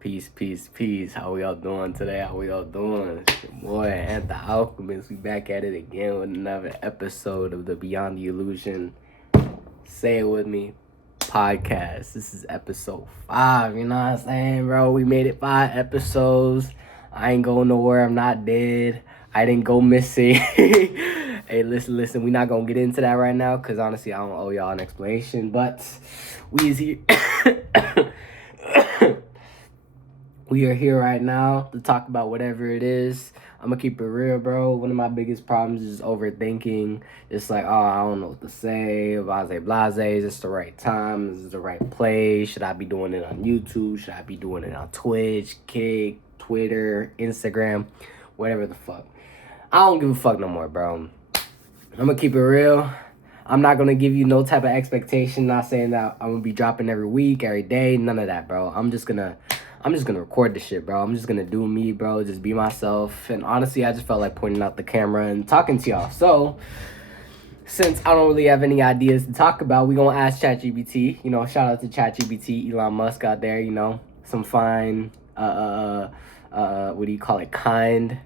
Peace, peace, peace. How we all doing today? How we all doing? It's your boy, and the Alchemist. We back at it again with another episode of the Beyond the Illusion. Say it with me, podcast. This is episode 5. You know what I'm saying, bro? We made it 5 episodes. I ain't going nowhere. I'm not dead. I didn't go missing. Hey, listen. We not gonna get into that right now, cause honestly, I don't owe y'all an explanation. But we is here. We are here right now to talk about whatever it is. I'm gonna keep it real, bro. One of my biggest problems is overthinking. It's like, oh, I don't know what to say. Blase. Is this the right time? Is this the right place? Should I be doing it on YouTube? Should I be doing it on Twitch, Kick, Twitter, Instagram, whatever the fuck? I don't give a fuck no more, bro. I'm gonna keep it real. I'm not gonna give you no type of expectation. Not saying that I'm gonna be dropping every week, every day. None of that, bro. I'm just gonna record this shit, bro. I'm just gonna do me, bro. Just be myself. And honestly, I just felt like pointing out the camera and talking to y'all. So, since I don't really have any ideas to talk about, we gonna ask ChatGPT. You know, shout out to ChatGPT, Elon Musk out there. You know, some fine, what do you call it? Kind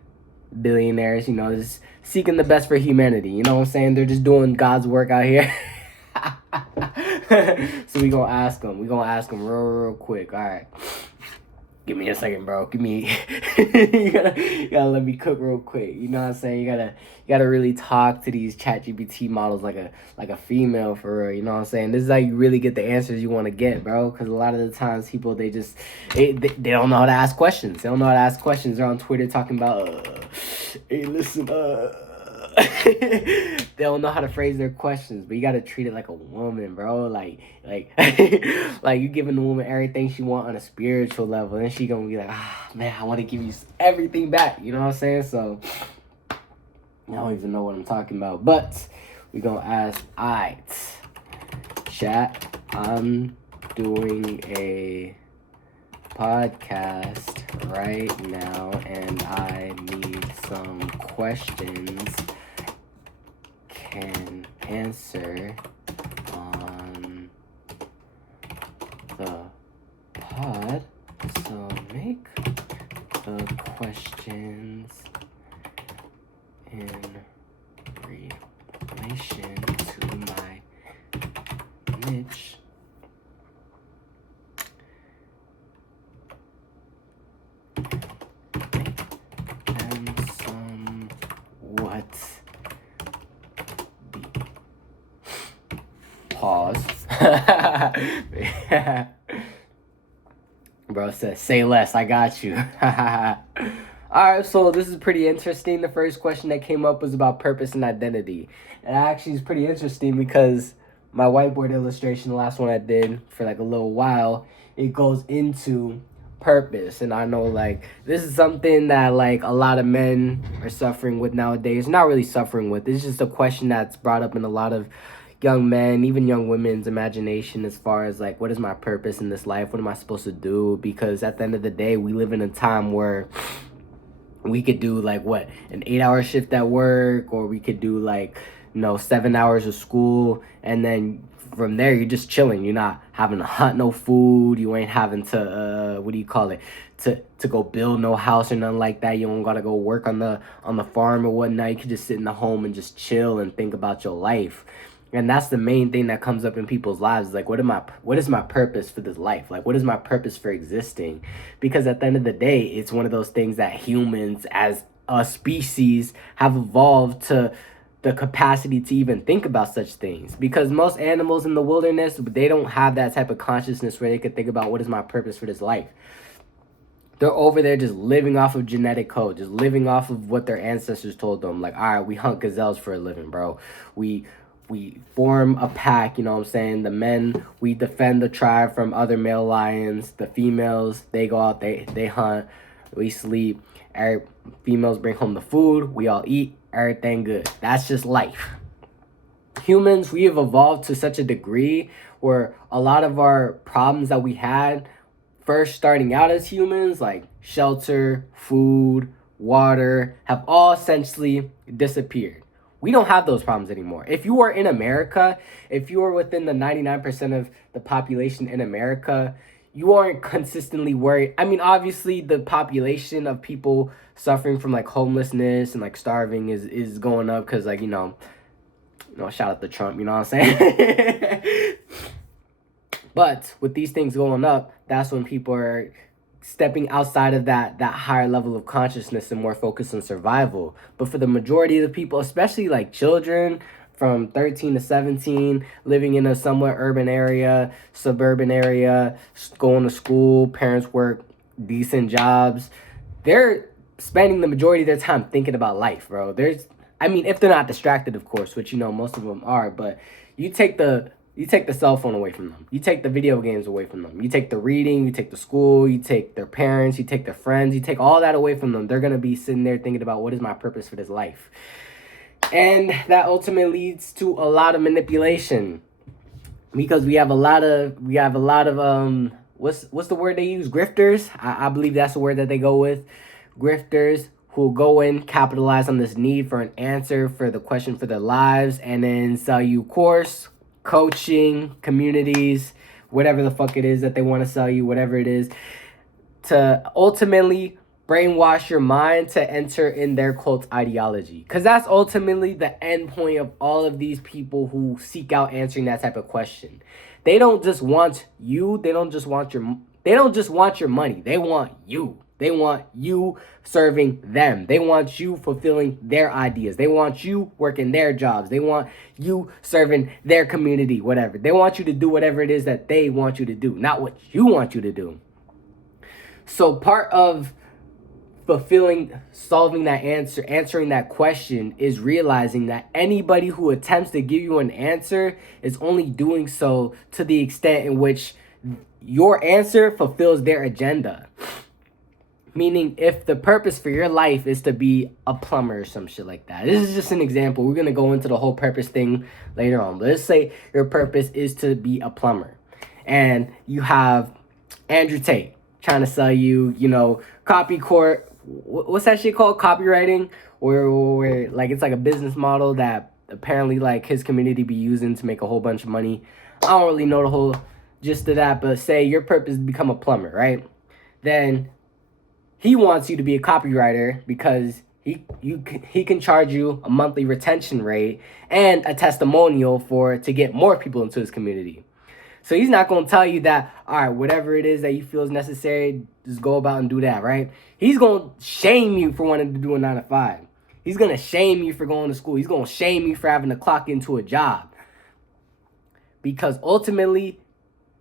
billionaires. You know, just seeking the best for humanity. You know what I'm saying? They're just doing God's work out here. So we gonna ask them. Real quick. All right. Give me a second, bro. You gotta let me cook real quick. You know what I'm saying? You gotta really talk to these ChatGPT models like a female for real. You know what I'm saying? This is how you really get the answers you want to get, bro. Because a lot of the times people they don't know how to ask questions. They don't know how to ask questions. They're on Twitter talking about hey, listen, they don't know how to phrase their questions, but you gotta treat it like a woman, bro. Like like you giving the woman everything she want on a spiritual level, and she gonna be like, man, I want to give you everything back. You know what I'm saying? So I don't even know what I'm talking about, but we gonna ask. Alright, chat. I'm doing a podcast right now, and I need some questions. Can answer on the pod, so make the questions in relation to my niche and somewhat pause. Bro says, say less, I got you. Alright, so this is pretty interesting. The first question that came up was about purpose and identity. And actually is pretty interesting because my whiteboard illustration, the last one I did for like a little while, it goes into purpose. And I know like this is something that like a lot of men are suffering with nowadays. Not really suffering with. It's just a question that's brought up in a lot of young men, even young women's imagination as far as like, what is my purpose in this life? What am I supposed to do? Because at the end of the day, we live in a time where we could do like what, an 8-hour shift at work, or we could do like, 7 hours of school, and then from there you're just chilling. You're not having to hunt no food. You ain't having to to go build no house or nothing like that. You don't gotta go work on the farm or whatnot. You can just sit in the home and just chill and think about your life. And that's the main thing that comes up in people's lives. Like, what is my purpose for this life? Like, what is my purpose for existing? Because at the end of the day, it's one of those things that humans as a species have evolved to the capacity to even think about such things. Because most animals in the wilderness, they don't have that type of consciousness where they could think about what is my purpose for this life. They're over there just living off of genetic code, just living off of what their ancestors told them. Like, all right, we hunt gazelles for a living, bro. We form a pack, you know what I'm saying? The men, we defend the tribe from other male lions. The females, they go out, they hunt, we sleep. Females bring home the food, we all eat, everything good. That's just life. Humans, we have evolved to such a degree where a lot of our problems that we had first starting out as humans, like shelter, food, water, have all essentially disappeared. We don't have those problems anymore. If you are in America, if you are within the 99% of the population in America, you aren't consistently worried. I mean, obviously, the population of people suffering from like homelessness and like starving is going up because like shout out to Trump. You know what I'm saying? But with these things going up, that's when people are stepping outside of that higher level of consciousness and more focused on survival. But for the majority of the people, especially like children from 13 to 17, living in a somewhat urban area, suburban area, going to school, parents work decent jobs, they're spending the majority of their time thinking about life, bro. If they're not distracted, of course, which most of them are, but you take the cell phone away from them. You take the video games away from them. You take the reading, you take the school, you take their parents, you take their friends, you take all that away from them. They're going to be sitting there thinking about, what is my purpose for this life? And that ultimately leads to a lot of manipulation, because we have a lot of what's the word they use? Grifters. I believe that's the word that they go with. Grifters who go in, capitalize on this need for an answer for the question for their lives, and then sell you course, coaching, communities, whatever the fuck it is that they want to sell you, whatever it is, to ultimately brainwash your mind to enter in their cult ideology. Because that's ultimately the end point of all of these people who seek out answering that type of question. They don't just want you. They don't just want your money. They want you. They want you serving them. They want you fulfilling their ideas. They want you working their jobs. They want you serving their community, whatever. They want you to do whatever it is that they want you to do, not what you want you to do. So part of solving that answering that question is realizing that anybody who attempts to give you an answer is only doing so to the extent in which your answer fulfills their agenda. Meaning, if the purpose for your life is to be a plumber or some shit like that. This is just an example. We're going to go into the whole purpose thing later on. But let's say your purpose is to be a plumber. And you have Andrew Tate trying to sell you, what's that shit called? Copywriting? Where like it's like a business model that apparently like his community be using to make a whole bunch of money. I don't really know the whole gist of that, but say your purpose is to become a plumber, right? Then he wants you to be a copywriter because he can charge you a monthly retention rate and a testimonial to get more people into his community. So he's not going to tell you that, all right, whatever it is that you feel is necessary, just go about and do that, right? He's going to shame you for wanting to do a 9 to 5. He's going to shame you for going to school. He's going to shame you for having to clock into a job. Because ultimately,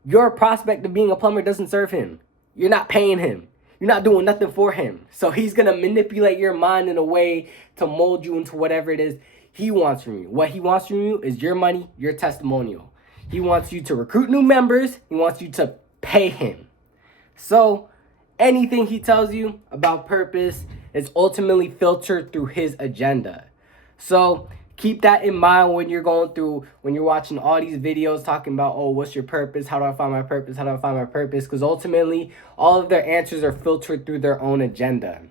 your prospect of being a plumber doesn't serve him. You're not paying him. You're not doing nothing for him. So he's going to manipulate your mind in a way to mold you into whatever it is he wants from you. What he wants from you is your money, your testimonial. He wants you to recruit new members. He wants you to pay him. So anything he tells you about purpose is ultimately filtered through his agenda. So keep that in mind when you're watching all these videos talking about, oh, what's your purpose? How do I find my purpose? How do I find my purpose? Because ultimately, all of their answers are filtered through their own agenda.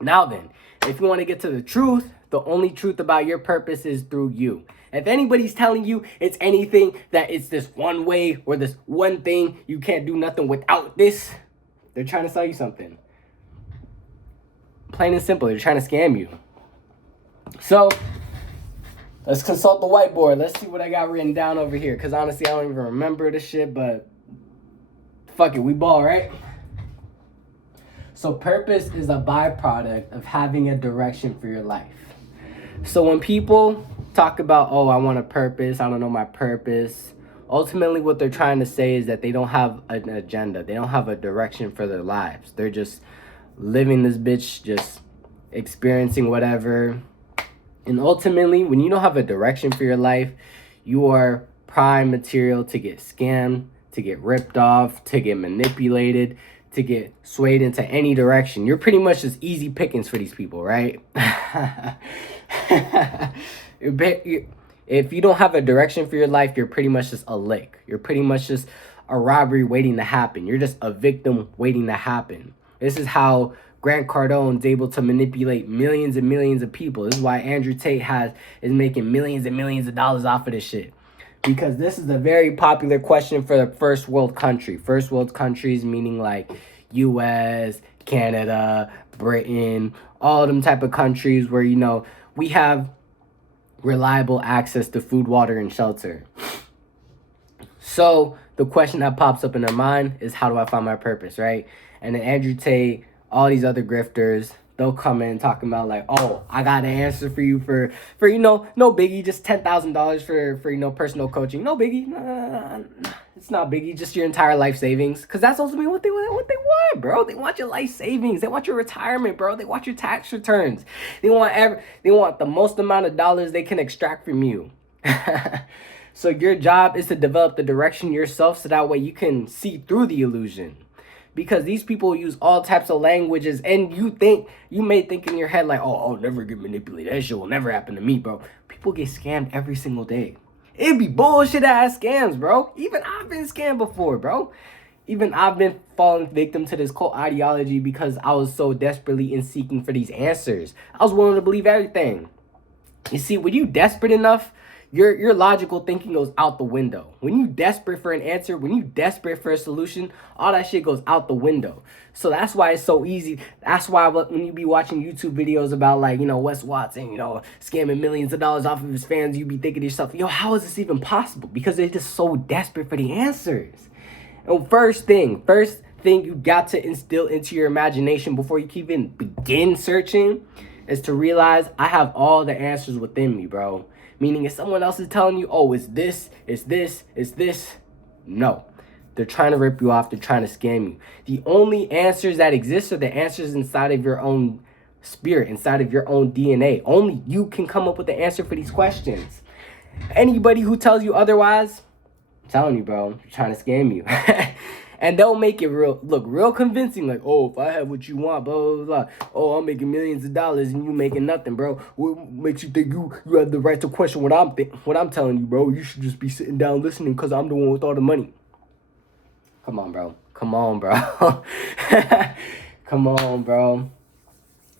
Now then, if you want to get to the truth, the only truth about your purpose is through you. If anybody's telling you it's anything that it's this one way or this one thing, you can't do nothing without this, they're trying to sell you something. Plain and simple, they're trying to scam you. So let's consult the whiteboard. Let's see what I got written down over here. Because honestly, I don't even remember this shit, but fuck it, we ball, right? So purpose is a byproduct of having a direction for your life. So when people talk about, oh, I want a purpose, I don't know my purpose, ultimately what they're trying to say is that they don't have an agenda. They don't have a direction for their lives. They're just living this bitch, just experiencing whatever. And ultimately, when you don't have a direction for your life, you are prime material to get scammed, to get ripped off, to get manipulated, to get swayed into any direction. You're pretty much just easy pickings for these people, right? If you don't have a direction for your life, you're pretty much just a lick. You're pretty much just a robbery waiting to happen. You're just a victim waiting to happen. This is how Grant Cardone's able to manipulate millions and millions of people. This is why Andrew Tate is making millions and millions of dollars off of this shit. because this is a very popular question for the first world country. First world countries meaning like US, Canada, Britain, all them type of countries where, you know, we have reliable access to food, water, and shelter. So the question that pops up in their mind is, how do I find my purpose, right? And then Andrew Tate, all these other grifters, they'll come in talking about like, oh, I got an answer for you for you know, no biggie, just $10,000 for you know, personal coaching. No biggie, nah, it's not biggie, just your entire life savings, because that's ultimately what they want, bro. They want your life savings, they want your retirement, bro. They want your tax returns. They want the most amount of dollars they can extract from you. So your job is to develop the direction yourself so that way you can see through the illusion. Because these people use all types of languages, and you may think in your head like, oh, I'll never get manipulated. That shit will never happen to me, bro. People get scammed every single day. It'd be bullshit ass scams, bro. Even I've been scammed before, bro. Even I've been falling victim to this cult ideology because I was so desperately in seeking for these answers. I was willing to believe everything. You see, when you desperate enough, your logical thinking goes out the window. When you desperate for an answer, when you desperate for a solution, all that shit goes out the window. So that's why it's so easy. That's why when you be watching YouTube videos about like, you know, Wes Watson, you know, scamming millions of dollars off of his fans, you be thinking to yourself, yo, how is this even possible? Because they're just so desperate for the answers. And first thing you got to instill into your imagination before you can even begin searching is to realize I have all the answers within me, bro. Meaning if someone else is telling you, oh, it's this, no. They're trying to rip you off. They're trying to scam you. The only answers that exist are the answers inside of your own spirit, inside of your own DNA. Only you can come up with the answer for these questions. Anybody who tells you otherwise, I'm telling you, bro, they're trying to scam you. And they'll make it look real convincing, like, oh, if I have what you want, blah, blah, blah. Oh, I'm making millions of dollars and you making nothing, bro. What makes you think you have the right to question what I'm telling you, bro? You should just be sitting down listening because I'm the one with all the money. Come on, bro. Come on, bro.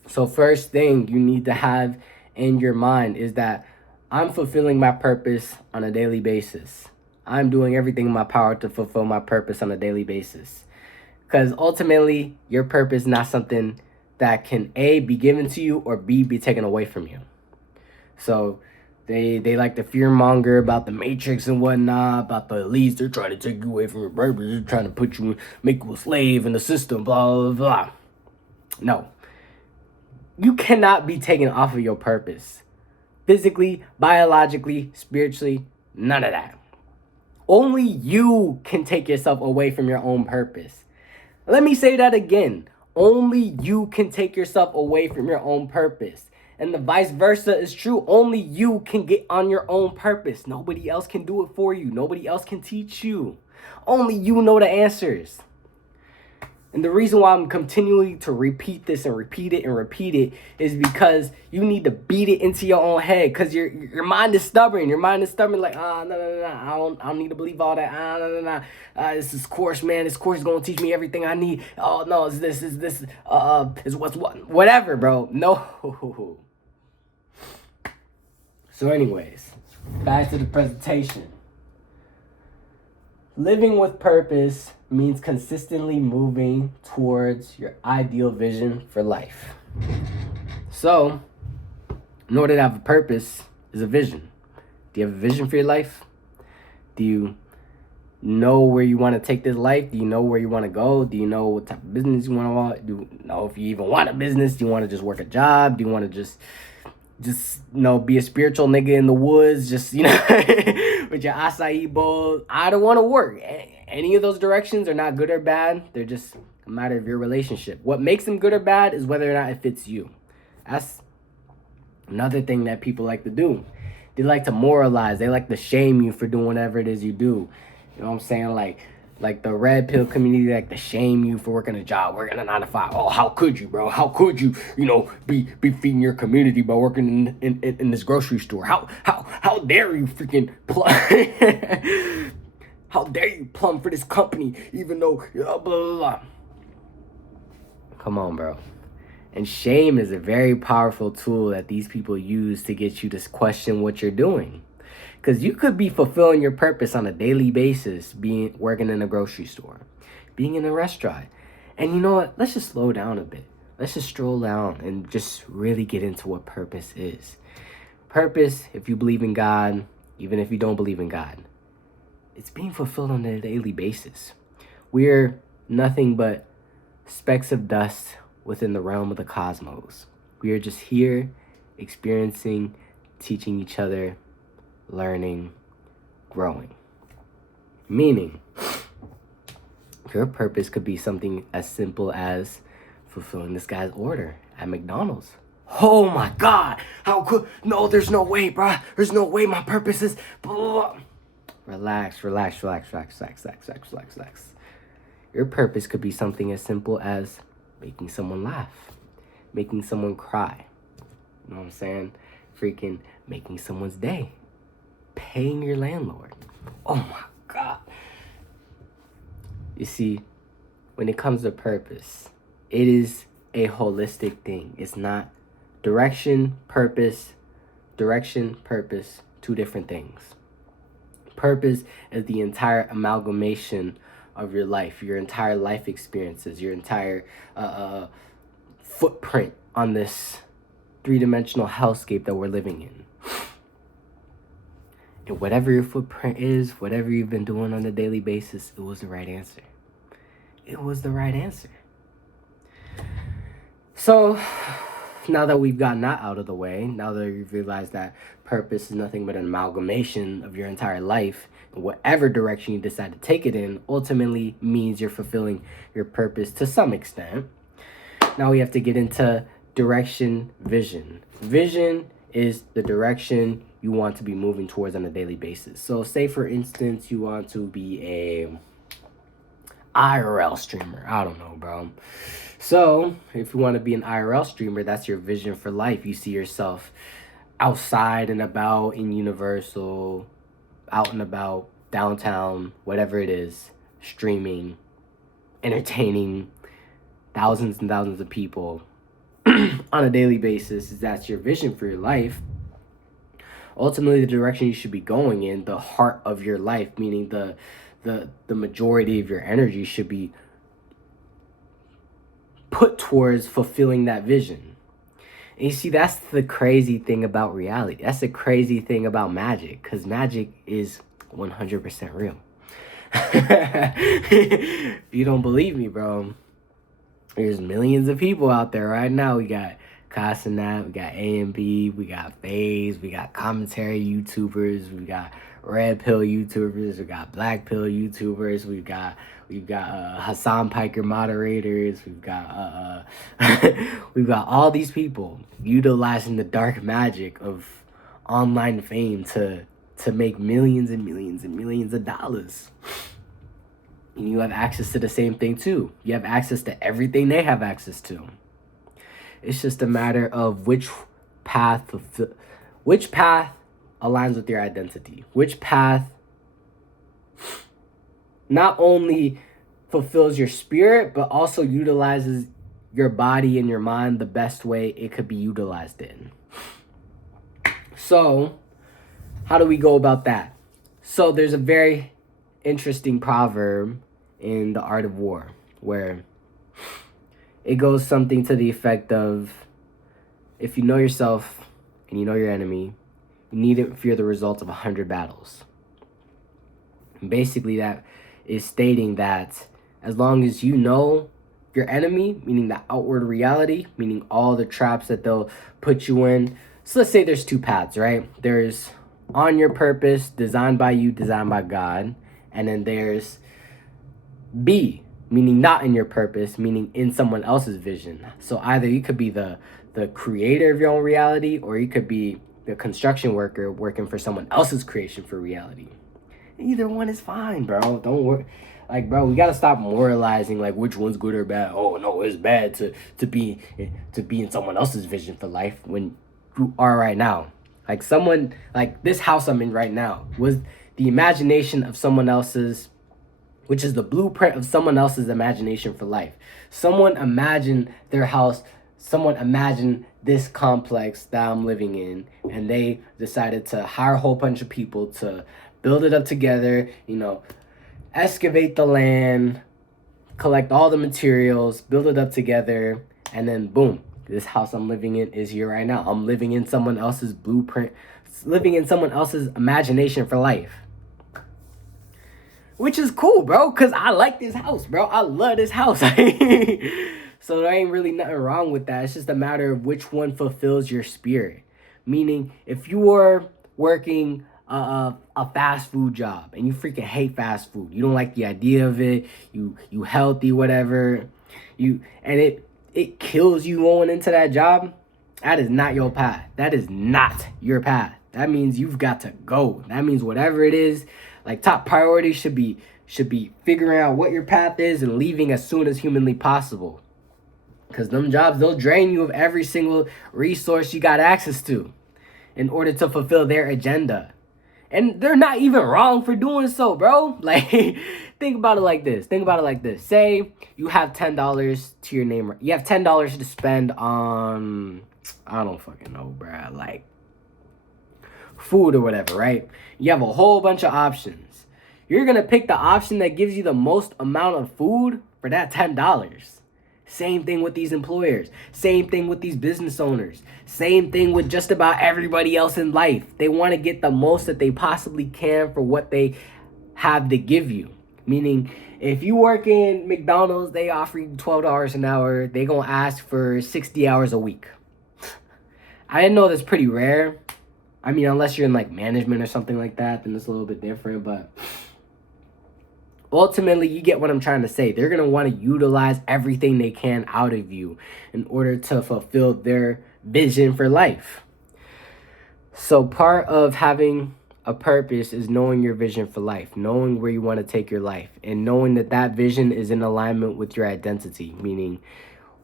So first thing you need to have in your mind is that I'm fulfilling my purpose on a daily basis. I'm doing everything in my power to fulfill my purpose on a daily basis. Because ultimately, your purpose is not something that can A, be given to you, or B, be taken away from you. So they like to fearmonger about the Matrix and whatnot, about the elites. They're trying to take you away from your purpose. They're trying to make you a slave in the system, blah, blah, blah. No. You cannot be taken off of your purpose. Physically, biologically, spiritually, none of that. Only you can take yourself away from your own purpose. Let me say that again. Only you can take yourself away from your own purpose. And the vice versa is true. Only you can get on your own purpose. Nobody else can do it for you. Nobody else can teach you. Only you know the answers. And the reason why I'm continuing to repeat this and repeat it is because you need to beat it into your own head, because your mind is stubborn. Your mind is stubborn, like, no, I don't need to believe all that. No. This is course, man. This course is going to teach me everything I need. Oh, no, is this, is what, whatever, bro. No. So anyways, back to the presentation. Living with purpose means consistently moving towards your ideal vision for life. So, in order to have a purpose is a vision. Do you have a vision for your life? Do you know where you want to take this life? Do you know where you want to go? Do you know what type of business you want to? Do you know if you even want a business? Do you want to just work a job? Do you want to just be a spiritual nigga in the woods, just, with your acai bowl? I don't want to work. Any of those directions are not good or bad. They're just a matter of your relationship. What makes them good or bad is whether or not it fits you. That's another thing that people like to do. They like to moralize. They like to shame you for doing whatever it is you do. You know what I'm saying? Like the red pill community like to shame you for working a job, working a 9-to-5. Oh, how could you, bro? How could you, be feeding your community by working in this grocery store? How dare you freaking plum? How dare you plumb for this company, even though blah, blah, blah. Come on, bro. And shame is a very powerful tool that these people use to get you to question what you're doing. Because you could be fulfilling your purpose on a daily basis, being working in a grocery store, being in a restaurant. And you know what? Let's just slow down a bit. Let's just stroll down and just really get into what purpose is. Purpose, if you believe in God, even if you don't believe in God, it's being fulfilled on a daily basis. We're nothing but specks of dust within the realm of the cosmos. We are just here experiencing, teaching each other, learning, growing. Meaning, your purpose could be something as simple as fulfilling this guy's order at McDonald's. Oh my God, how could, no, there's no way, bruh. There's no way my purpose is, blah, blah, blah. Relax. Your purpose could be something as simple as making someone laugh, making someone cry. You know what I'm saying? Freaking making someone's day, paying your landlord. Oh my God. You see, when it comes to purpose, it is a holistic thing. It's not direction, purpose, two different things. Purpose is the entire amalgamation of your life, your entire life experiences, your entire footprint on this three-dimensional hellscape that we're living in. And whatever your footprint is, whatever you've been doing on a daily basis, it was the right answer. It was the right answer. So, now that we've gotten that out of the way, now that you've realized that purpose is nothing but an amalgamation of your entire life, and whatever direction you decide to take it in ultimately means you're fulfilling your purpose to some extent. Now we have to get into direction, vision. Vision is the direction you want to be moving towards on a daily basis. So say for instance, you want to be a IRL streamer. I don't know, bro. So if you want to be an IRL streamer, that's your vision for life. You see yourself outside and about in Universal, out and about, downtown, whatever it is, streaming, entertaining thousands and thousands of people on a daily basis. That's your vision for your life. Ultimately, the direction you should be going in, the heart of your life, meaning the majority of your energy should be put towards fulfilling that vision. And you see, that's the crazy thing about reality. That's the crazy thing about magic, because magic is 100% real. If you don't believe me, bro, there's millions of people out there right now. We got Casanat, we got AMB, we got FaZe, we got commentary YouTubers, we got red pill YouTubers, we got black pill YouTubers, we've got Hassan Piker moderators, we've got all these people utilizing the dark magic of online fame to make millions and millions and millions of dollars. And you have access to the same thing too. You have access to everything they have access to. It's just a matter of which path aligns with your identity. Which path not only fulfills your spirit, but also utilizes your body and your mind the best way it could be utilized in. So, how do we go about that? So, there's a very interesting proverb in The Art of War where it goes something to the effect of, if you know yourself and you know your enemy, you needn't fear the results of 100 battles. And basically, that is stating that as long as you know your enemy, meaning the outward reality, meaning all the traps that they'll put you in. So let's say there's two paths, right? There's on your purpose, designed by you, designed by God. And then there's B, meaning not in your purpose, meaning in someone else's vision. So either you could be the creator of your own reality, or you could be the construction worker working for someone else's creation for reality. Either one is fine, bro. Don't worry. Like, bro, we gotta stop moralizing like which one's good or bad. Oh no, it's bad to be in someone else's vision for life when you are right now. Like someone, like this house I'm in right now was the imagination of someone else's, which is the blueprint of someone else's imagination for life. Someone imagined their house someone imagined this complex that I'm living in, and they decided to hire a whole bunch of people to build it up together, excavate the land, collect all the materials, build it up together, and then boom, this house I'm living in is here right now. I'm living in someone else's blueprint, living in someone else's imagination for life. Which is cool, bro, because I like this house, bro. I love this house. So there ain't really nothing wrong with that. It's just a matter of which one fulfills your spirit. Meaning, if you are working a fast food job and you freaking hate fast food, you don't like the idea of it, you healthy, whatever, it kills you going into that job, that is not your path. That is not your path. That means you've got to go. That means whatever it is, like top priority should be figuring out what your path is and leaving as soon as humanly possible. Because them jobs, they'll drain you of every single resource you got access to in order to fulfill their agenda. And they're not even wrong for doing so, bro. Like, think about it like this. Say you have $10 to your name. You have $10 to spend on, I don't fucking know, bro. Like, food or whatever, right? You have a whole bunch of options. You're going to pick the option that gives you the most amount of food for that $10. Same thing with these employers. Same thing with these business owners. Same thing with just about everybody else in life. They want to get the most that they possibly can for what they have to give you. Meaning, if you work in McDonald's, they offer you $12 an hour. They're going to ask for 60 hours a week. I didn't know that's pretty rare. I mean, unless you're in like management or something like that, then it's a little bit different. But ultimately, you get what I'm trying to say. They're going to want to utilize everything they can out of you in order to fulfill their vision for life. So part of having a purpose is knowing your vision for life, knowing where you want to take your life, and knowing that that vision is in alignment with your identity, meaning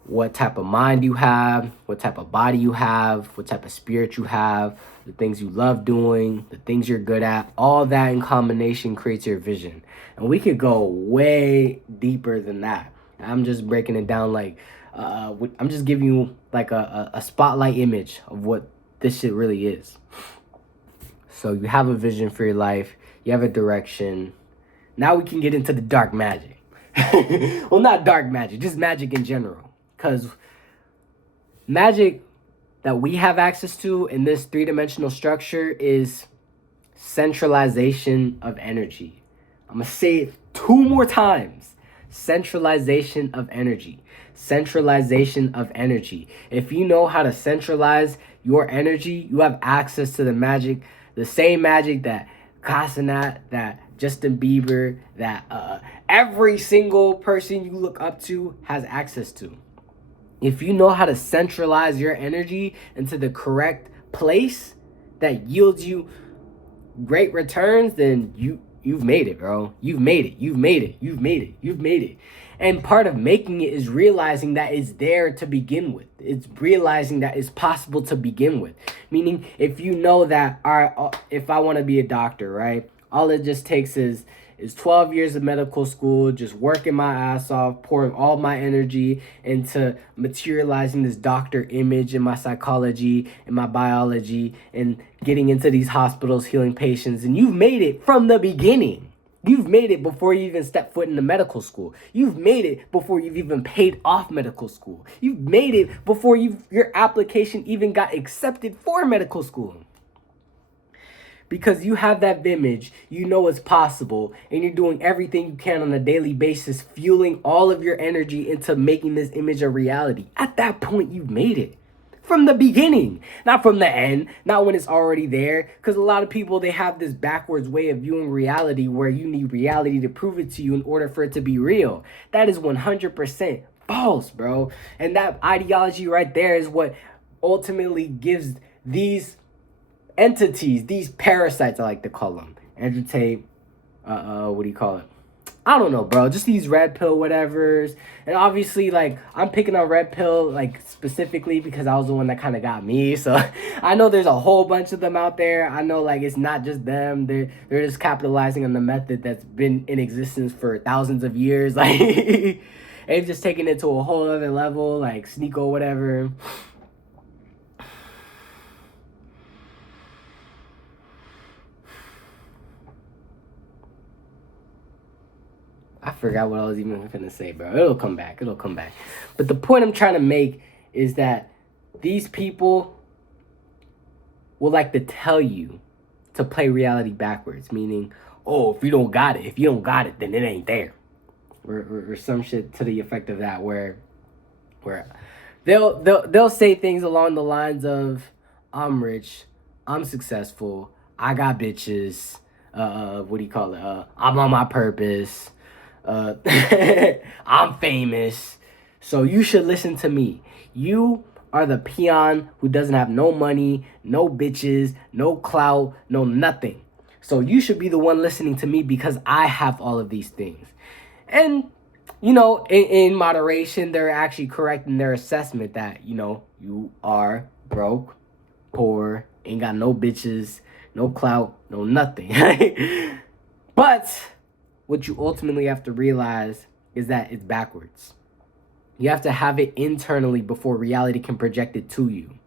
what type of mind you have, what type of body you have, what type of spirit you have, the things you love doing, the things you're good at. All that in combination creates your vision. And we could go way deeper than that. I'm just breaking it down like, I'm just giving you like a spotlight image of what this shit really is. So you have a vision for your life. You have a direction. Now we can get into the dark magic. Well, not dark magic, just magic in general. Because magic that we have access to in this three-dimensional structure is centralization of energy. I'm going to say it 2 more times. Centralization of energy. Centralization of energy. If you know how to centralize your energy, you have access to the magic, the same magic that Casanat, that Justin Bieber, that every single person you look up to has access to. If you know how to centralize your energy into the correct place that yields you great returns, then you've made it, bro. You've made it. And part of making it is realizing that it's there to begin with. It's realizing that it's possible to begin with. Meaning, if you know that, if I want to be a doctor, right? All it just takes is 12 years of medical school, just working my ass off, pouring all my energy into materializing this doctor image in my psychology, in my biology, and getting into these hospitals, healing patients. And you've made it from the beginning. You've made it before you even stepped foot into medical school. You've made it before you've even paid off medical school. You've made it before your application even got accepted for medical school. Because you have that image, you know it's possible, and you're doing everything you can on a daily basis, fueling all of your energy into making this image a reality. At that point, you've made it. From the beginning, not from the end, not when it's already there. Because a lot of people, they have this backwards way of viewing reality where you need reality to prove it to you in order for it to be real. That is 100% false, bro. And that ideology right there is what ultimately gives these entities, these parasites, I like to call them, Andrew Tate, what do you call it? I don't know, bro. Just these red pill whatevers. And obviously, like, I'm picking on red pill, like, specifically because I was the one that kind of got me. So I know there's a whole bunch of them out there. I know, like, it's not just them. They're just capitalizing on the method that's been in existence for thousands of years. Like, They've just taken it to a whole other level, like Sneeko, whatever. I forgot what I was even gonna say, bro. It'll come back. It'll come back. But the point I'm trying to make is that these people will like to tell you to play reality backwards, meaning, oh, if you don't got it, then it ain't there, or some shit to the effect of that, where they'll say things along the lines of, I'm rich, I'm successful, I got bitches, what do you call it? I'm on my purpose. I'm famous, so you should listen to me. You are the peon who doesn't have no money, no bitches, no clout, no nothing. So you should be the one listening to me because I have all of these things. And, in moderation, they're actually correct in their assessment that, you are broke, poor, ain't got no bitches, no clout, no nothing. But what you ultimately have to realize is that it's backwards. You have to have it internally before reality can project it to you.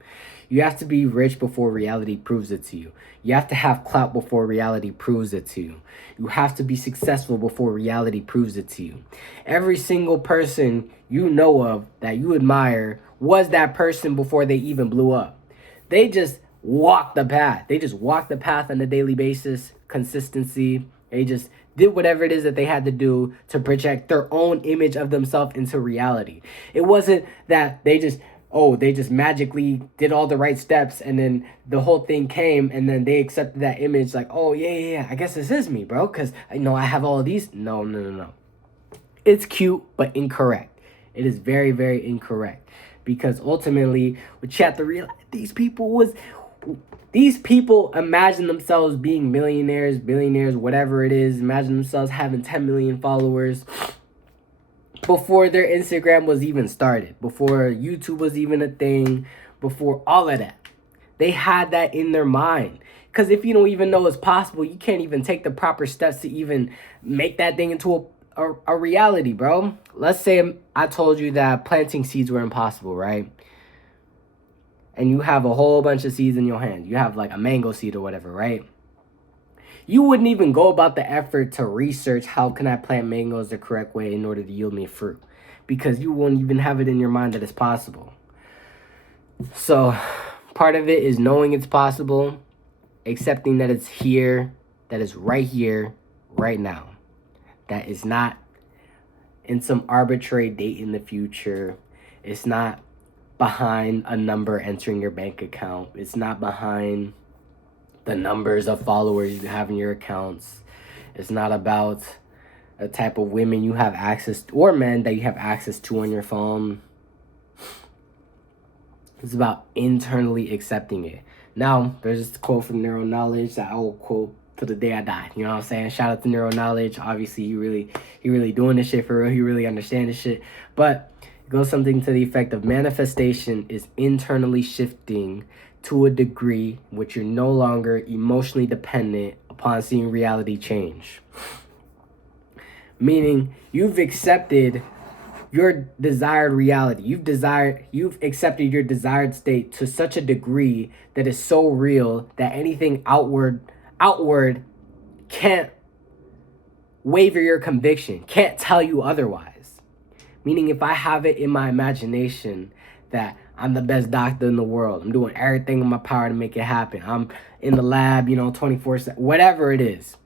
You have to be rich before reality proves it to you. You have to have clout before reality proves it to you. You have to be successful before reality proves it to you. Every single person you know of that you admire was that person before they even blew up. They just walked the path. They just walked the path on a daily basis, consistency. They just did whatever it is that they had to do to project their own image of themselves into reality. It wasn't that they just magically did all the right steps and then the whole thing came and then they accepted that image like, oh, yeah, I guess this is me, bro, because, I have all of these. No. It's cute, but incorrect. It is very, very incorrect, because ultimately what you have to realize, these people imagine themselves being millionaires, billionaires, whatever it is, imagine themselves having 10 million followers before their Instagram was even started, before YouTube was even a thing, before all of that. They had that in their mind. Because if you don't even know it's possible, you can't even take the proper steps to even make that thing into a reality, bro. Let's say I told you that planting seeds were impossible, right? And you have a whole bunch of seeds in your hand. You have like a mango seed or whatever, right? You wouldn't even go about the effort to research how can I plant mangoes the correct way in order to yield me fruit, because you won't even have it in your mind that it's possible. So part of it is knowing it's possible, accepting that it's here, that it's right here, right now. That is not in some arbitrary date in the future. It's not behind a number entering your bank account. It's not behind the numbers of followers you have in your accounts. It's not about a type of women you have access to, or men that you have access to on your phone. It's about internally accepting it. Now, there's this quote from Neuro Knowledge that I will quote to the day I die. You know what I'm saying? Shout out to Neuro Knowledge. Obviously, he really doing this shit for real. He really understands this shit. But it goes something to the effect of, manifestation is internally shifting to a degree in which you're no longer emotionally dependent upon seeing reality change. Meaning, you've accepted your desired reality. You've accepted your desired state to such a degree that is so real that anything outward can't waver your conviction, can't tell you otherwise. Meaning, if I have it in my imagination that I'm the best doctor in the world, I'm doing everything in my power to make it happen, I'm in the lab, 24/7, whatever it is.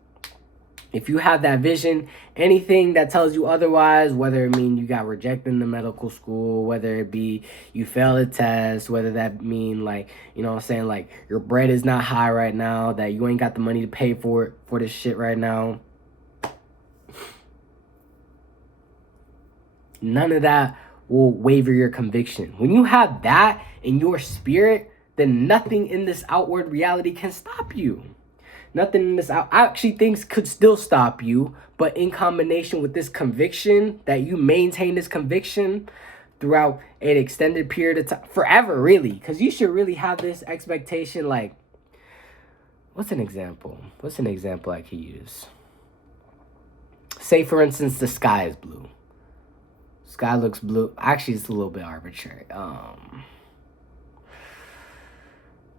If you have that vision, anything that tells you otherwise, whether it mean you got rejected in the medical school, whether it be you failed a test, whether that mean like, like your bread is not high right now, that you ain't got the money to pay for this shit right now. None of that will waver your conviction. When you have that in your spirit, then nothing in this outward reality can stop you. Nothing in this actually things could still stop you, but in combination with this conviction, that you maintain this conviction throughout an extended period of time, forever, really, because you should really have this expectation. Like, what's an example I could use? Say, for instance, the sky is blue. Sky looks blue. Actually, it's a little bit arbitrary.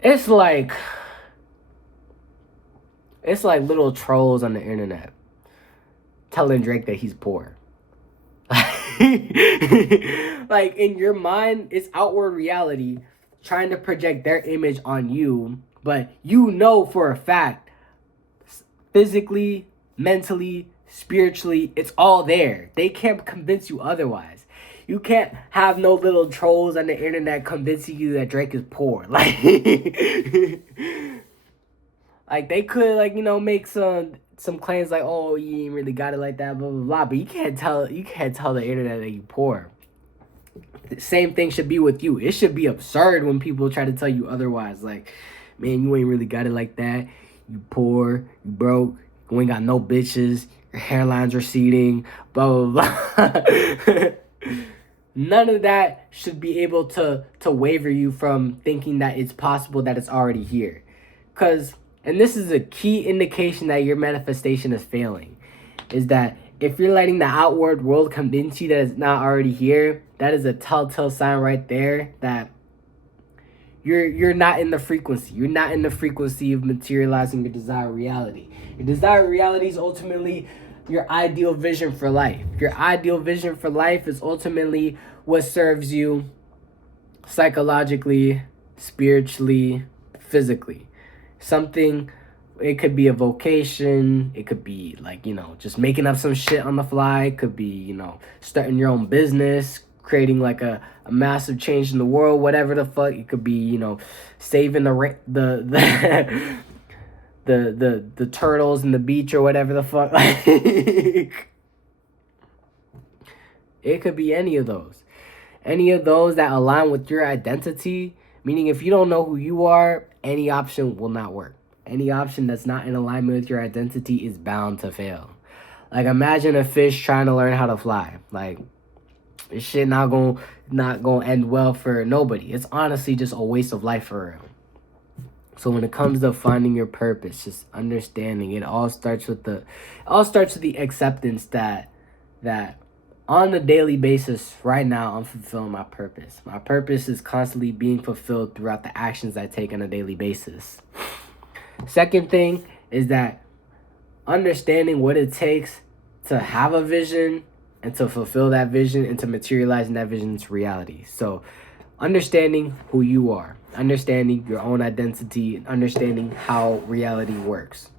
It's like little trolls on the internet telling Drake that he's poor. Like in your mind, it's outward reality trying to project their image on you, but you know for a fact, physically, mentally, spiritually, it's all there. They can't convince you otherwise. You can't have no little trolls on the internet convincing you that Drake is poor. Like, like they could make some claims like, oh, you ain't really got it like that, blah blah blah. But you can't tell the internet that you poor. The same thing should be with you. It should be absurd when people try to tell you otherwise. Like, man, you ain't really got it like that. You poor, you broke, you ain't got no bitches, your hairline's receding, blah blah blah. None of that should be able to waver you from thinking that it's possible that it's already here. And this is a key indication that your manifestation is failing, is that if you're letting the outward world convince you that it's not already here, that is a telltale sign right there that you're not in the frequency. You're not in the frequency of materializing your desired reality. Your desired reality is ultimately your ideal vision for life. Your ideal vision for life is ultimately what serves you psychologically, spiritually, physically. Something, it could be a vocation, it could be just making up some shit on the fly, it could be, starting your own business, creating like a massive change in the world, whatever the fuck. It could be, saving the the turtles in the beach or whatever the fuck. It could be any of those. Any of those that align with your identity, meaning if you don't know who you are, any option will not work. Any option that's not in alignment with your identity is bound to fail. Like, imagine a fish trying to learn how to fly. Like, this shit not gonna end well for nobody. It's honestly just a waste of life for real. So when it comes to finding your purpose, just understanding it all starts with the acceptance that on a daily basis, right now, I'm fulfilling my purpose. My purpose is constantly being fulfilled throughout the actions I take on a daily basis. Second thing is that understanding what it takes to have a vision and to fulfill that vision and to materializing that vision into reality. So understanding who you are, understanding your own identity, and understanding how reality works.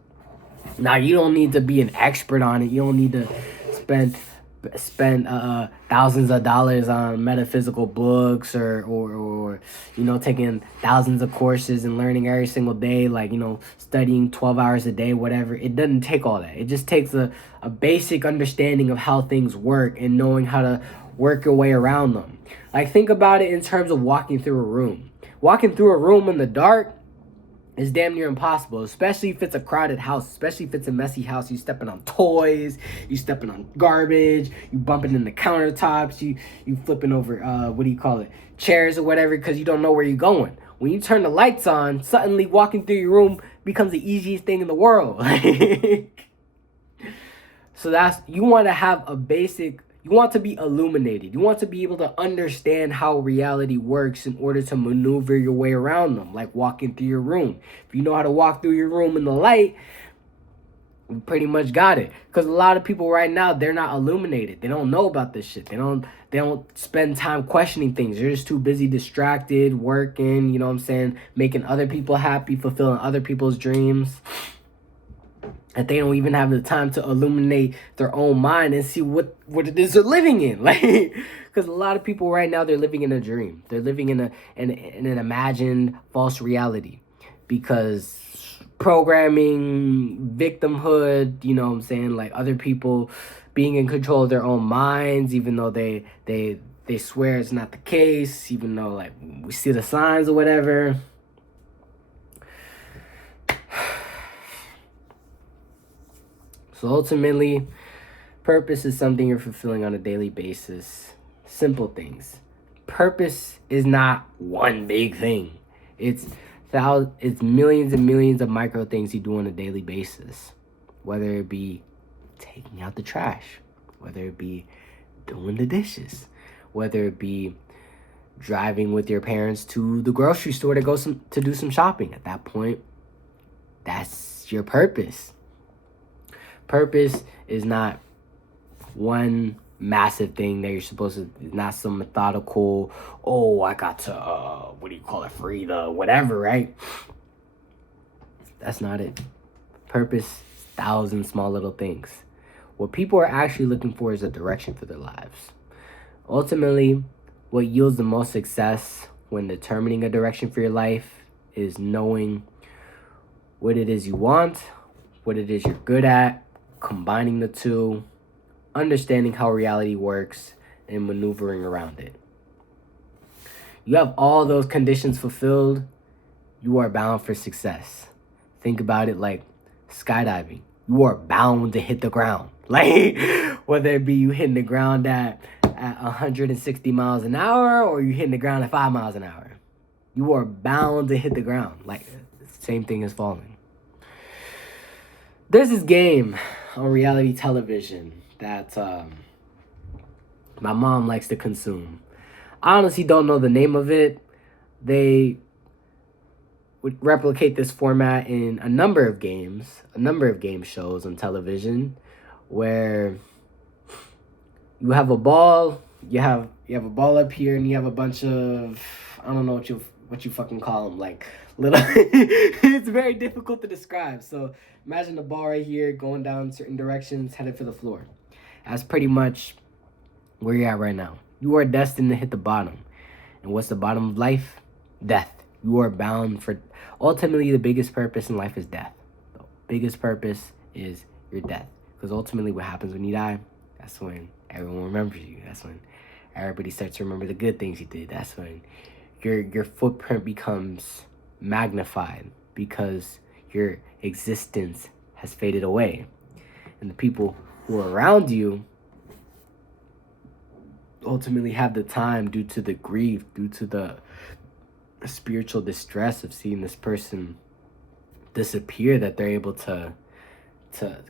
Now, you don't need to be an expert on it. You don't need to spend thousands of dollars on metaphysical books or taking thousands of courses and learning every single day, studying 12 hours a day, whatever. It doesn't take all that. It just takes a basic understanding of how things work and knowing how to work your way around them. Like, think about it in terms of walking through a room. Walking through a room in the dark is damn near impossible, especially if it's a crowded house, especially if it's a messy house. You stepping on toys, you stepping on garbage, you bumping in the countertops, you flipping over, chairs or whatever, because you don't know where you're going. When you turn the lights on, suddenly walking through your room becomes the easiest thing in the world. So you want to have you want to be illuminated. You want to be able to understand how reality works in order to maneuver your way around them, like walking through your room. If you know how to walk through your room in the light, you pretty much got it. Because a lot of people right now, they're not illuminated. They don't know about this shit. They don't spend time questioning things. They're just too busy distracted, working, making other people happy, fulfilling other people's dreams. And they don't even have the time to illuminate their own mind and see what it is they're living in. Because a lot of people right now, they're living in a dream. They're living in an imagined false reality. Because programming, victimhood, like other people being in control of their own minds, even though they swear it's not the case, even though we see the signs or whatever. So ultimately, purpose is something you're fulfilling on a daily basis. Simple things. Purpose is not one big thing. It's millions and millions of micro things you do on a daily basis. Whether it be taking out the trash, whether it be doing the dishes, whether it be driving with your parents to the grocery store to do some shopping. At that point, that's your purpose. Purpose is not one massive thing that you're supposed to, not some methodical, oh, I got to, what do you call it, free the whatever, right? That's not it. Purpose is 1,000 small little things. What people are actually looking for is a direction for their lives. Ultimately, what yields the most success when determining a direction for your life is knowing what it is you want, what it is you're good at, combining the two, understanding how reality works, and maneuvering around it. You have all those conditions fulfilled, you are bound for success. Think about it like skydiving. You are bound to hit the ground. Like, whether it be you hitting the ground at 160 miles an hour or you hitting the ground at 5 miles an hour. You are bound to hit the ground. Like, same thing as falling. There's this game on reality television that my mom likes to consume. I honestly don't know the name of it. They would replicate this format in a number of game shows on television, where you have a ball, you have a ball up here, and you have a bunch of, I don't know what you fucking call them, like little. It's very difficult to describe. So imagine the ball right here going down certain directions, headed for the floor. That's pretty much where you're at right now. You are destined to hit the bottom. And what's the bottom of life? Death. You are bound for, ultimately, the biggest purpose in life is death. The biggest purpose is your death. Because ultimately what happens when you die, that's when everyone remembers you. That's when everybody starts to remember the good things you did. That's when your footprint becomes magnified because your existence has faded away. And the people who are around you ultimately have the time, due to the grief, due to the spiritual distress of seeing this person disappear, that they're able to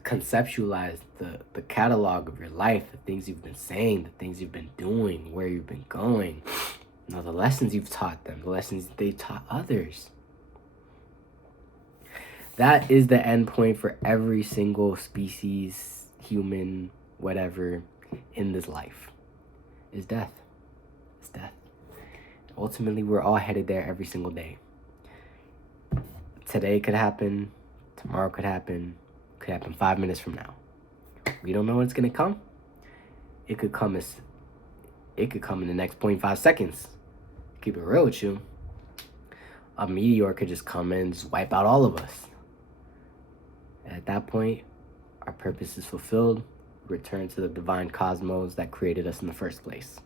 conceptualize the catalog of your life, the things you've been saying, the things you've been doing, where you've been going, the lessons you've taught them, the lessons they taught others. That is the end point for every single species, human, whatever, in this life, is death. It's death. Ultimately, we're all headed there every single day. Today could happen, tomorrow could happen 5 minutes from now. We don't know when it's gonna come. It could come in the next 0.5 seconds. Keep it real with you. A meteor could just come in and just wipe out all of us. At that point, our purpose is fulfilled. Return to the divine cosmos that created us in the first place.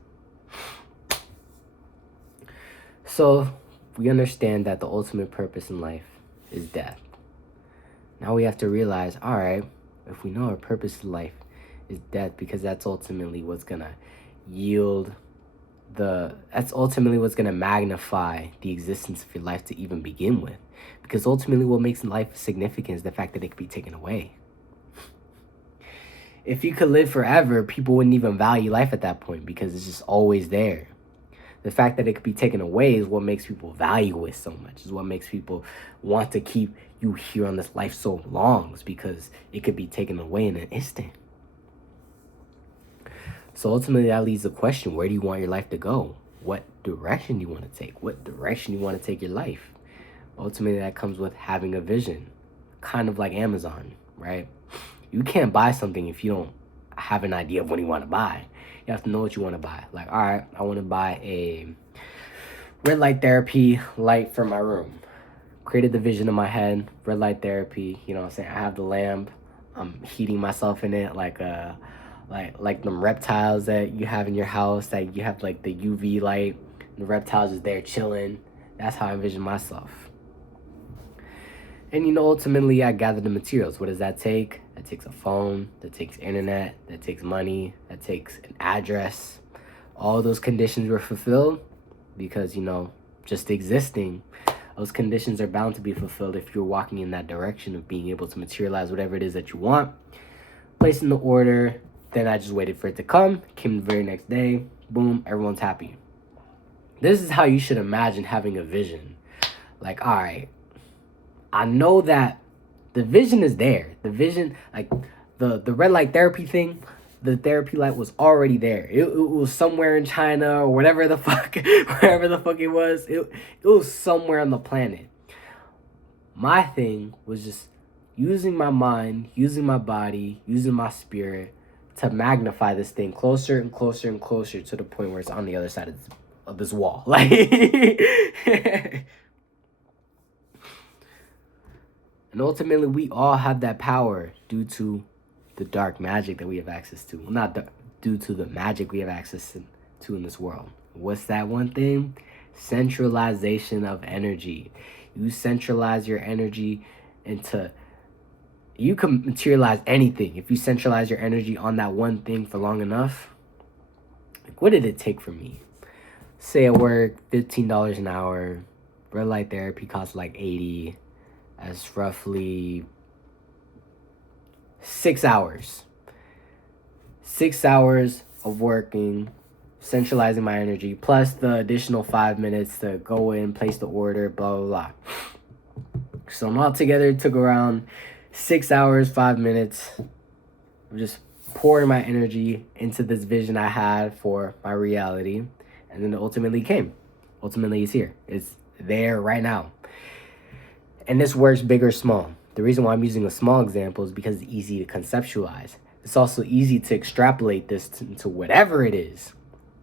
So we understand that the ultimate purpose in life is death. Now we have to realize, all right, if we know our purpose in life is death, because that's ultimately what's gonna magnify the existence of your life to even begin with. Because ultimately what makes life significant is the fact that it could be taken away. If you could live forever, people wouldn't even value life at that point because it's just always there. The fact that it could be taken away is what makes people value it so much, is what makes people want to keep you here on this life so long, is because it could be taken away in an instant. So ultimately that leads the question, where do you want your life to go? What direction do you want to take? What direction do you want to take your life? Ultimately that comes with having a vision, kind of like Amazon, right? You can't buy something if you don't have an idea of what you want to buy. You have to know what you want to buy. Like, all right, I want to buy a red light therapy light for my room. Created the vision in my head, red light therapy, you know what I'm saying? I have the lamp. I'm heating myself in it like them reptiles that you have in your house, that you have like the UV light. The reptiles is there chilling. That's how I envision myself. And ultimately I gather the materials. What does that take? That takes a phone, that takes internet, that takes money, that takes an address. All those conditions were fulfilled because, just existing, those conditions are bound to be fulfilled if you're walking in that direction of being able to materialize whatever it is that you want. Placing the order, Then I just waited for it to come. Came the very next day. Boom, everyone's happy. This is how you should imagine having a vision. Like, all right, I know that the vision is there. The vision, like the red light therapy thing, the therapy light was already there. It was somewhere in China or whatever the fuck, wherever the fuck it was. It was somewhere on the planet. My thing was just using my mind, using my body, using my spirit to magnify this thing closer and closer and closer to the point where it's on the other side of this wall. Like, and ultimately, we all have that power due to the dark magic that we have access to. Well, not due to the magic we have access to in this world. What's that one thing? Centralization of energy. You centralize your energy into... You can materialize anything if you centralize your energy on that one thing for long enough. Like, what did it take for me? Say at work, $15 an hour. Red light therapy costs like $80. That's roughly 6 hours. 6 hours of working, centralizing my energy, plus the additional 5 minutes to go in, place the order, blah, blah, blah. So altogether, it took around 6 hours, 5 minutes of just pouring my energy into this vision I had for my reality. And then it ultimately came. Ultimately, it's here. It's there right now. And this works big or small. The reason why I'm using a small example is because it's easy to conceptualize. It's also easy to extrapolate this into whatever it is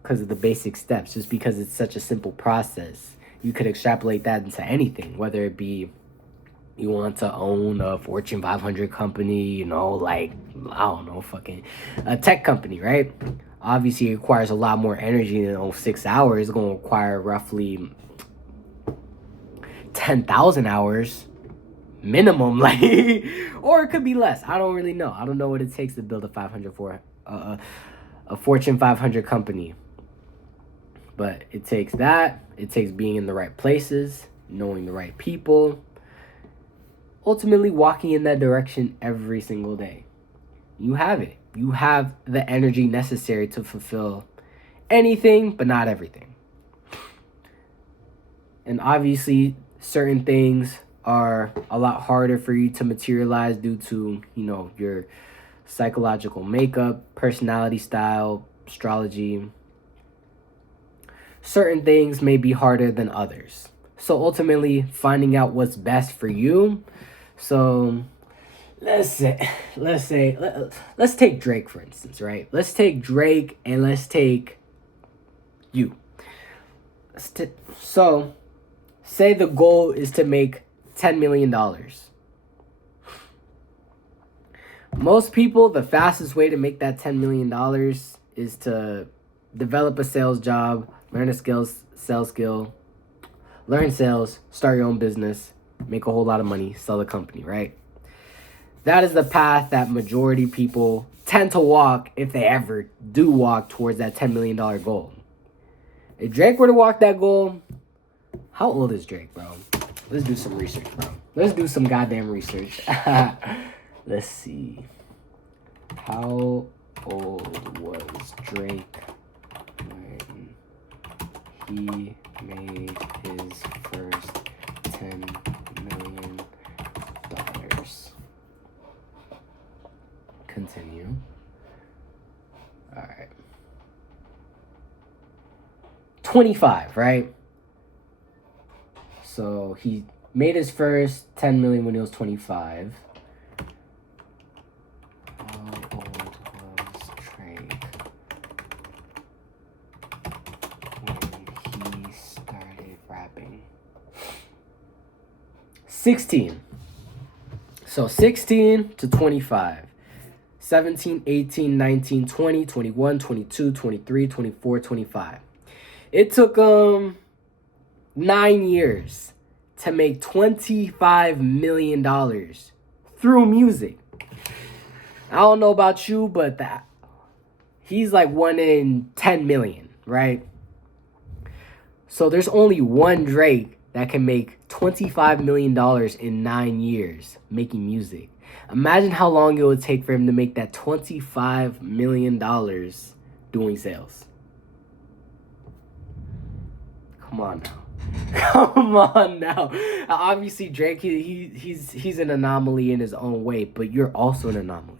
because of the basic steps. Just because it's such a simple process, you could extrapolate that into anything, whether it be you want to own a Fortune 500 company, you know, like, I don't know, fucking a tech company, right? Obviously, it requires a lot more energy than 6 hours. It's going to require roughly 10,000 hours minimum, like, or it could be less. I don't really know. I don't know what it takes to build a Fortune 500 company. But it takes that. It takes being in the right places, knowing the right people, ultimately walking in that direction every single day. You have it. You have the energy necessary to fulfill anything, but not everything. And obviously, certain things are a lot harder for you to materialize due to, you know, your psychological makeup, personality style, astrology. Certain things may be harder than others. So ultimately, finding out what's best for you. So let's take Drake, for instance, right? Let's take Drake and let's take you. So say the goal is to make $10 million. Most people, the fastest way to make that $10 million is to develop a sales job, learn a sales skill, learn sales, start your own business, make a whole lot of money, sell the company, right? That is the path that majority people tend to walk if they ever do walk towards that $10 million goal. If Drake were to walk that goal, how old is Drake, bro? Let's do some research, bro. Let's do some goddamn research. Let's see. How old was Drake when he made his first $10 million? Continue. All right. 25, right? So he made his first 10 million when he was 25. How old was Drake when he started rapping? 16. So 16 to 25. 17, 18, 19, 20, 21, 22, 23, 24, 25. It took 9 years to make $25 million through music. I don't know about you, but he's like 1 in 10 million, right? So there's only one Drake that can make $25 million in 9 years making music. Imagine how long it would take for him to make that $25 million doing sales. Come on now. Come on now. Obviously, Drake, he's an anomaly in his own way, but you're also an anomaly.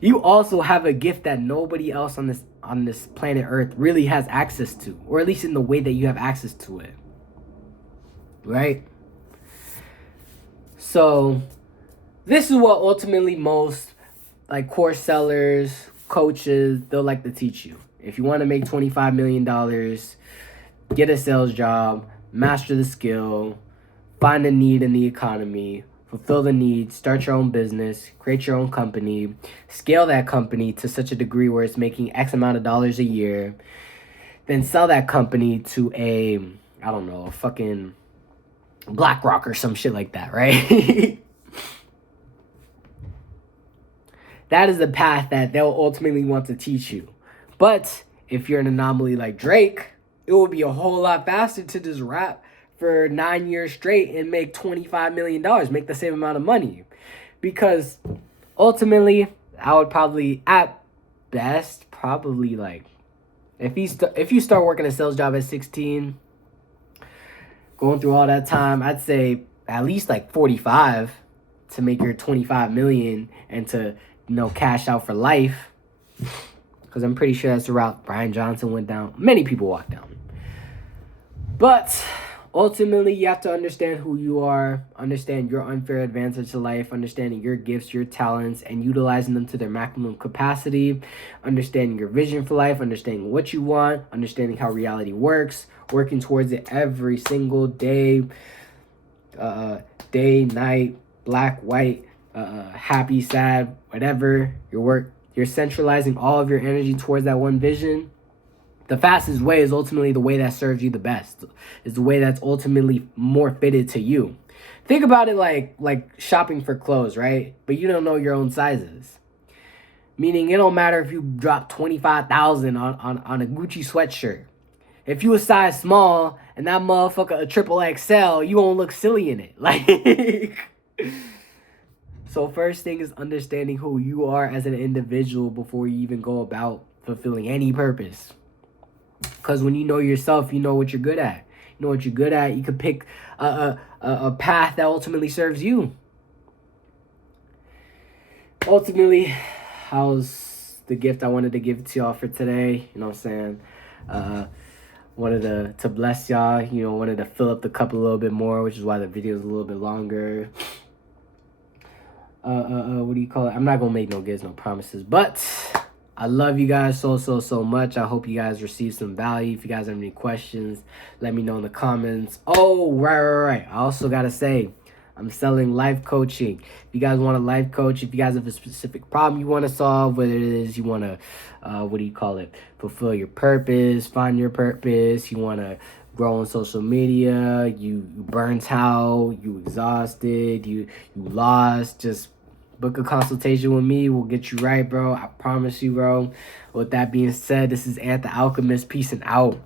You also have a gift that nobody else on this planet Earth really has access to, or at least in the way that you have access to it. Right? So, this is what ultimately most like course sellers, coaches, they'll like to teach you. If you want to make $25 million, get a sales job, master the skill, find a need in the economy, fulfill the need, start your own business, create your own company, scale that company to such a degree where it's making X amount of dollars a year, then sell that company to a fucking BlackRock or some shit like that, right? That is the path that they'll ultimately want to teach you. But if you're an anomaly like Drake, it will be a whole lot faster to just rap for 9 years straight and make $25 million, make the same amount of money. Because ultimately, I would probably, at best, like, if you start working a sales job at 16, going through all that time, I'd say at least like 45 to make your 25 million and to, cash out for life. Because I'm pretty sure that's the route Brian Johnson went down. Many people walked down. But ultimately, you have to understand who you are, understand your unfair advantage to life, understanding your gifts, your talents, and utilizing them to their maximum capacity, understanding your vision for life, understanding what you want, understanding how reality works, working towards it every single day, day, night, black, white, happy, sad, whatever, you're centralizing all of your energy towards that one vision. The fastest way is ultimately the way that serves you the best. Is the way that's ultimately more fitted to you. Think about it like shopping for clothes, right? But you don't know your own sizes. Meaning it don't matter if you drop $25,000 on a Gucci sweatshirt. If you a size small and that motherfucker a triple XL, you won't look silly in it. Like So first thing is understanding who you are as an individual before you even go about fulfilling any purpose. Because when you know yourself, you know what you're good at. You know what you're good at. You can pick a path that ultimately serves you. Ultimately, how's the gift I wanted to give to y'all for today? You know what I'm saying? Wanted to bless y'all. Wanted to fill up the cup a little bit more, which is why the video is a little bit longer. What do you call it? I'm not gonna make no promises, but I love you guys so much. I hope you guys receive some value. If you guys have any questions, let me know in the comments. Oh, right. I also gotta say, I'm selling life coaching. If you guys want a life coach, if you guys have a specific problem you want to solve, whether it is you want to, fulfill your purpose, find your purpose, you want to grow on social media, you burnt out, you exhausted, you lost, just book a consultation with me. We'll get you right, bro. I promise you, bro. With that being said, this is Ant the Alchemist. Peace and out.